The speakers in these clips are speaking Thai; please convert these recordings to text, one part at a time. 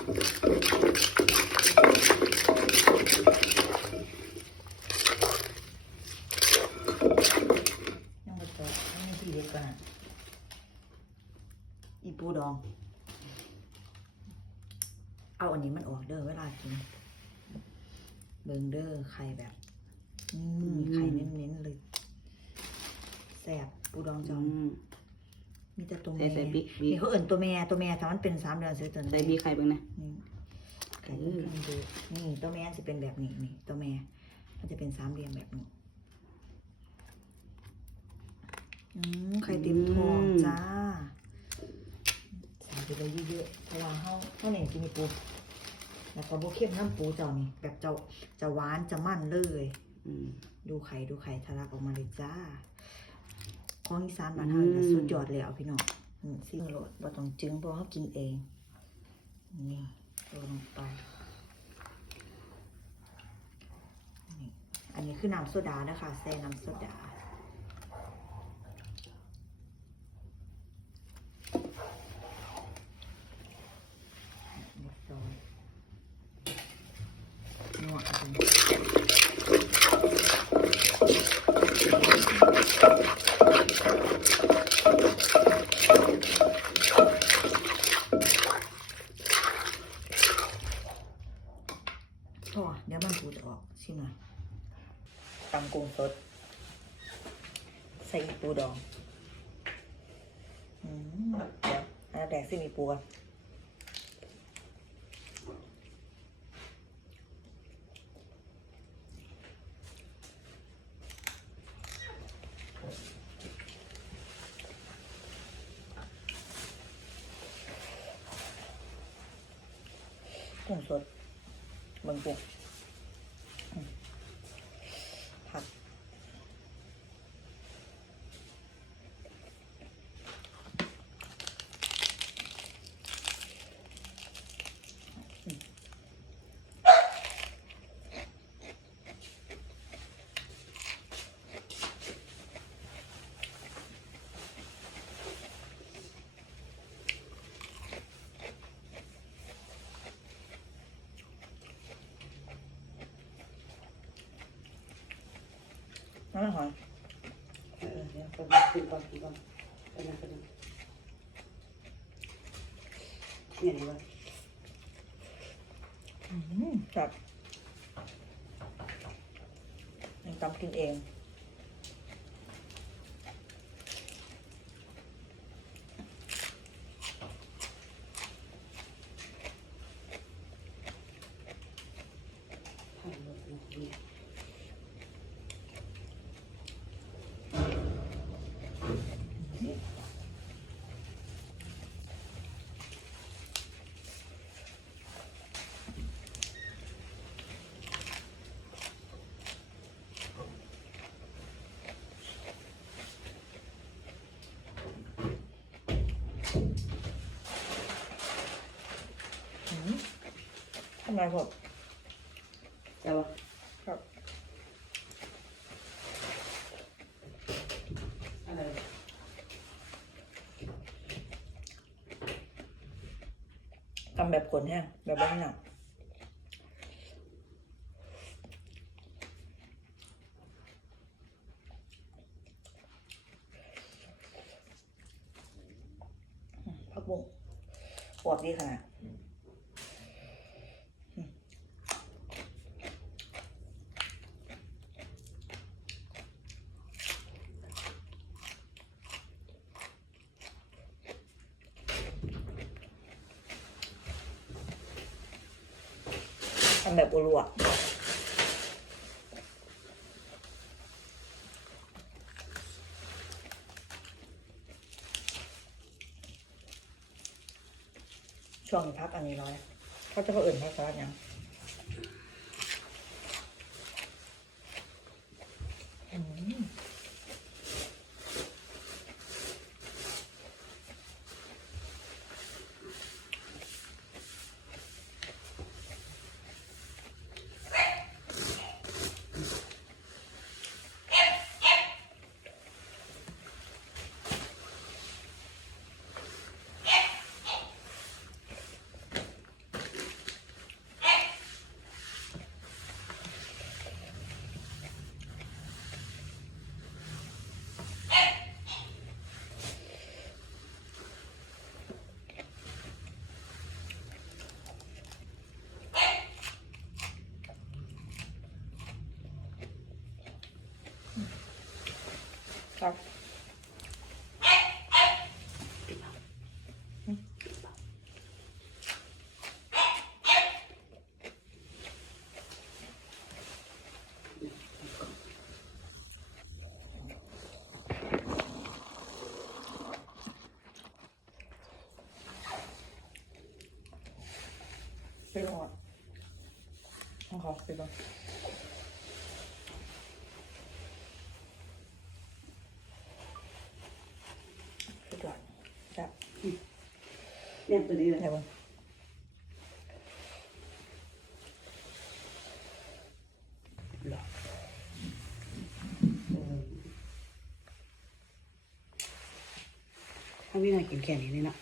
ยังไม่ตกไม่ที่เด็กกว่านะอีปูดอง เอาอันนี้มันออกเด้อเวลากิน เบิงเด้อใครแบบ นี่เขาเอิ่นตัวแม่ตัวแม่ถ้ามันเป็นสามเดือนซื้อตัวใส่นี้บีไข่เบิ่งนะ นี่ไข่ต้มเครื่องดูนี่ตัวแม่จะเป็นแบบนี้นี่ตัวแม่ มันจะเป็นสามเหลี่ยมแบบนี้อืมไข่เต็มทองจ้าใส่ไปเลยเยอะๆเพราะว่าเขาเขาเนี่ยกินปูแล้วก็โบเข้มน้ำปูเจ้านี่แบบเจ้าจะหวานจะมันเลยอืมดูไข่ดูไข่ทะลักออกมาเลยจ้าของอีสานบ้านเฮานี่นะอืมสุดยอดแล้วพี่น้องอืม ซิ่งโหลดบ่ต้องจึงเพราะเขากินเอง นี่โรยลงไป อันนี้คือน้ำโซดานะคะแซ่น้ำโซดา เรียบร้อยนวดกันพอเดี๋ยวมันปูจะออกชิมหน่อย ตำกุ้งสด ใส่ปูดอง อืมเดี๋ยวอันดับแรกสิมีปูก่อน ไม่หอยเออเดี๋ยวไปก่อนกินก่อนกินก่อนไปนะไปนะเนี่ยดีกว่าอืมจับยังตำกินเอง ถ่ายรูปนะเนี่ย อืมทำไรผมใช่ปะครับอะไรทำแบบขนแห้งแบบบ้านหนักอืมผักบุ้งปวดดีขนาด ทำแบบอุรัวช่วงพักอันนี้ร้อยเขาจะเขาอื่นให้ซอสยัง 知道。嗯，知道。知。好，知道。 เนี่ยตัวนี้เลยไหนวะหรอเออถ้าพี่นายกินแค่นี้นี่นะ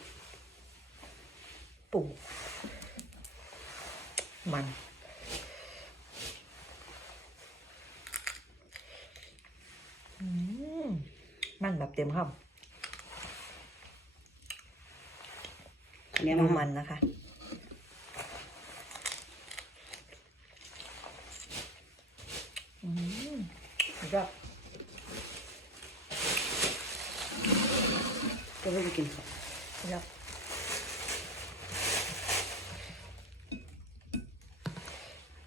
ปูมันอืมมันแบบเต็มคำ อันนี้ดูมันมันนะคะ อืมแล้วก็ก็ไม่ไปกินข้าวแล้ว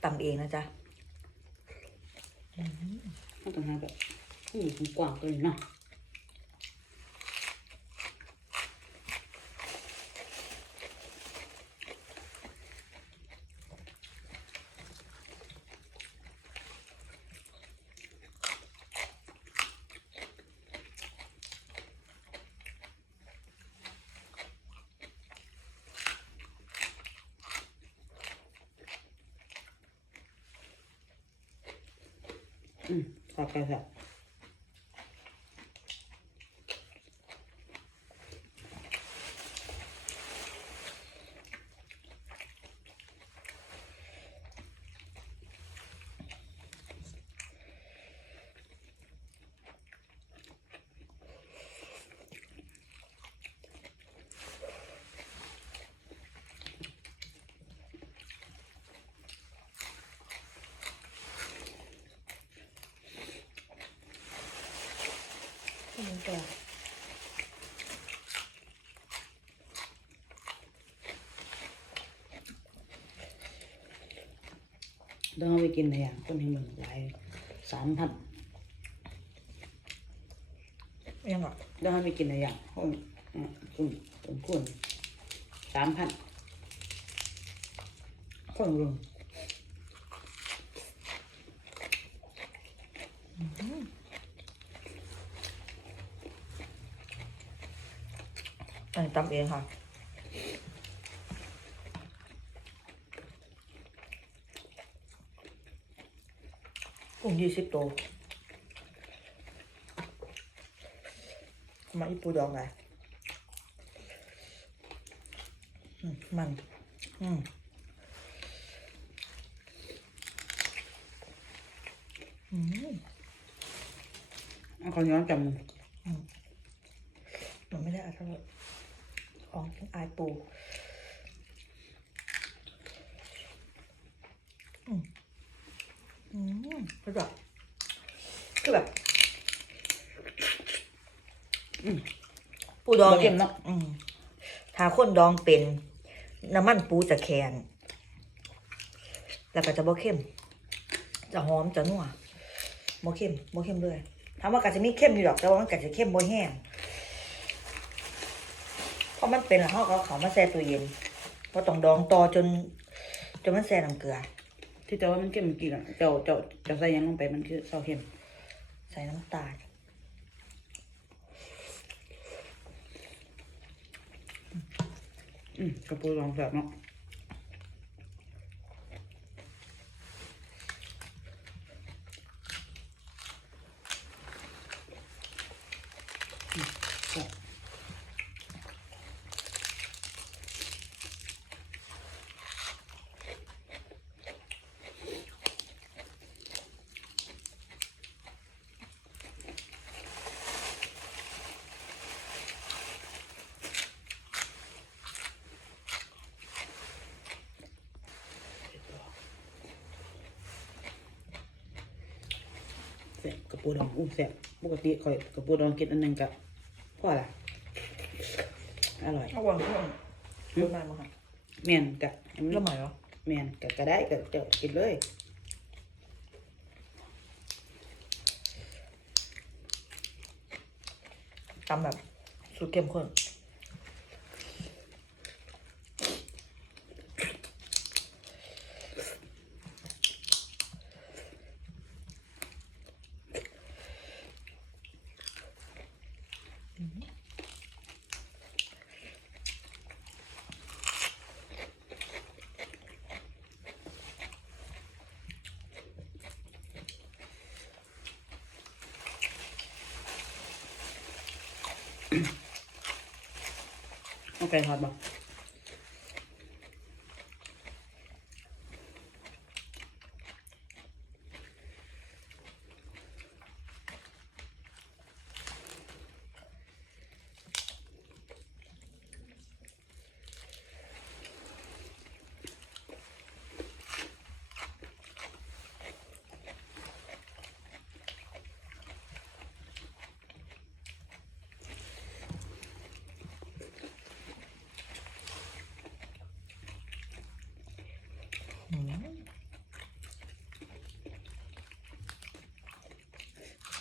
ตำเองนะจ๊ะก็ต้องหาแบบอืมกว้างๆเลยเนาะ อืมขอ บคุณครับต้องเอาไปกินอะไรอย่างคนให้เมืองหลายสามพันยังอะต้องเอาไปกินอะไรอย่างคนอะคุณคุณคุณสามพันคนรวมอั นนี้ตำเองค่ะกุ้งยี่สิบตัวมาอีปูดองไงมัน อืมอืมเอาเขาย้อนจำมึง มันไม่ได้อัตรสข องอายปูอืมอืมคือแบบคือแบบอืมปูดองบ่เค็มเนอะอืมถ้าคนดองเป็น น้ำมันปูจะแข็งแล้วก็จะบ่เข้ม จะหอมจะนัวบ่เข้มบ่เข้มเลยถามว่าก็จะมีเข้มอยู่หรอก แต่ว่ามันก็จะเข้มบ่แห้งเพราะ มันเป็นแล้วเขาก็เอาเขามาแช่ตู้เย็นเพราะต้องดองต่อจน จนมันแช่น้ำเกลือ ที่เจ้าว่ามันเค็มเมื่อกี้อะเจ้าเจ้าเจ้าใส่หยังลงไปมันคือซอสเค็มใส่น้ำตาลอืมกระปูลองแบบเนาะอืมครับแซ่บกระ ปูดองอู้แซ่บปกติข่อยกระปูดองกินอันหนึงกับพ่อละอร่อยเอาวางเครื่องรู้ไหมมั้งคะแม่นกะให้มันเริ่มใหม่เหรอแม่นกะก็ได้ก็เจ้ากินเลยตำแบบสูตรเข้มข้น เอ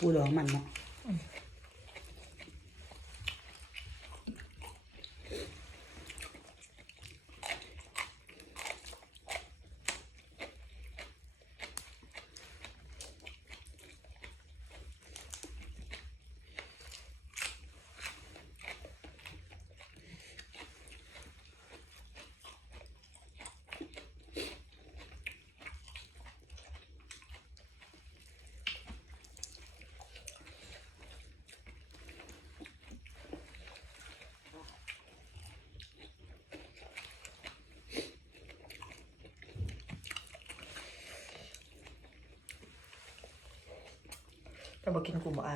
ปูดอง มันเนาะจะบอกกินกลุ่มอะ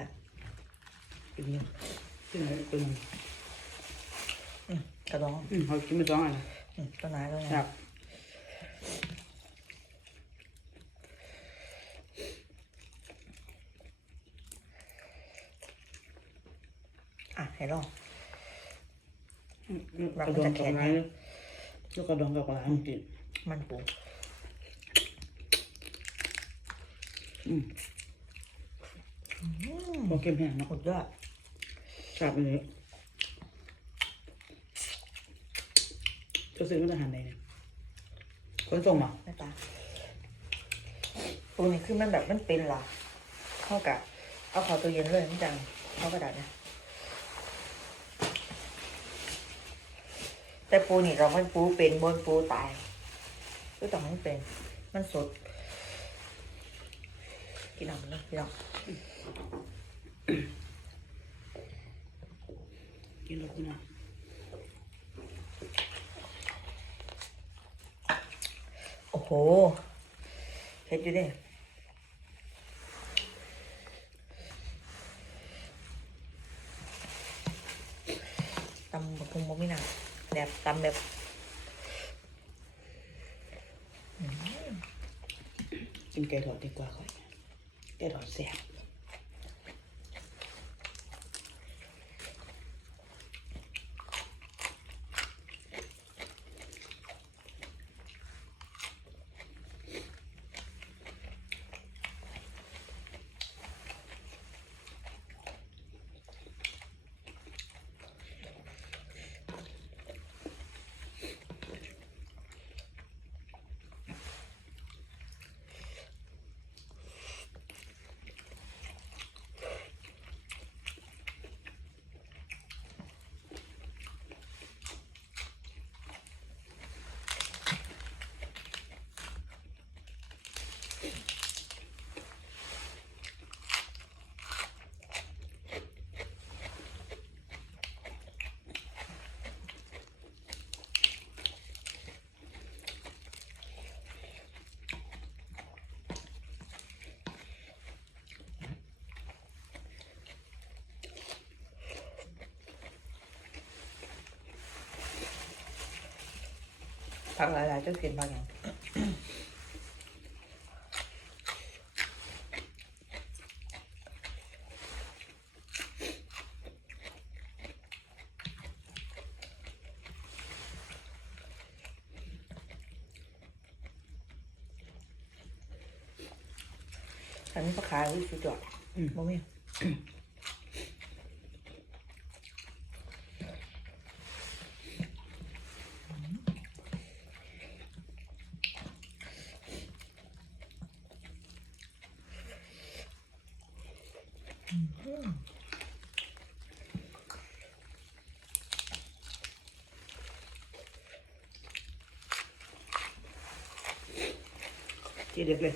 เป็นยังที่ไหนเป็นยังอืมกระดองอืมเขากินไม่ต้องอะนะอืมต้นไม้ต้นคไม้รับอะให้ลองอืมกระดองกับอะไรแล้วกระดองกับอะไรจริงมันปูอืม พอเค็มแห้งเนาะสุดยอดครับอันนี้จะซื้อมาจากหันใดเนี่ยคนส่งมาหน้าตาปูนี่คือมันแบบมันเป็นล่ะเข้ากับเอาขอตัวเย็นเลยมันจังเข้ากระดาษนะแต่ปูนี่เรามันปูเป็นบนปูตายก็ต้องมันเป็น มันสดกินเอามันเลยกินเอา กินรสกินะโอ้โหเฮ็ดอยู่เด้ตำแบักหุ่งบ่มีหนักแบบตำแบบกินไก่ทอดดีกว่าค่อยไก่ทอดแซ่บ ผักหลายๆเจ้ากินผักอย่างอันนี้ก็ขายวิสุดยอดอืมบ่มี seriously.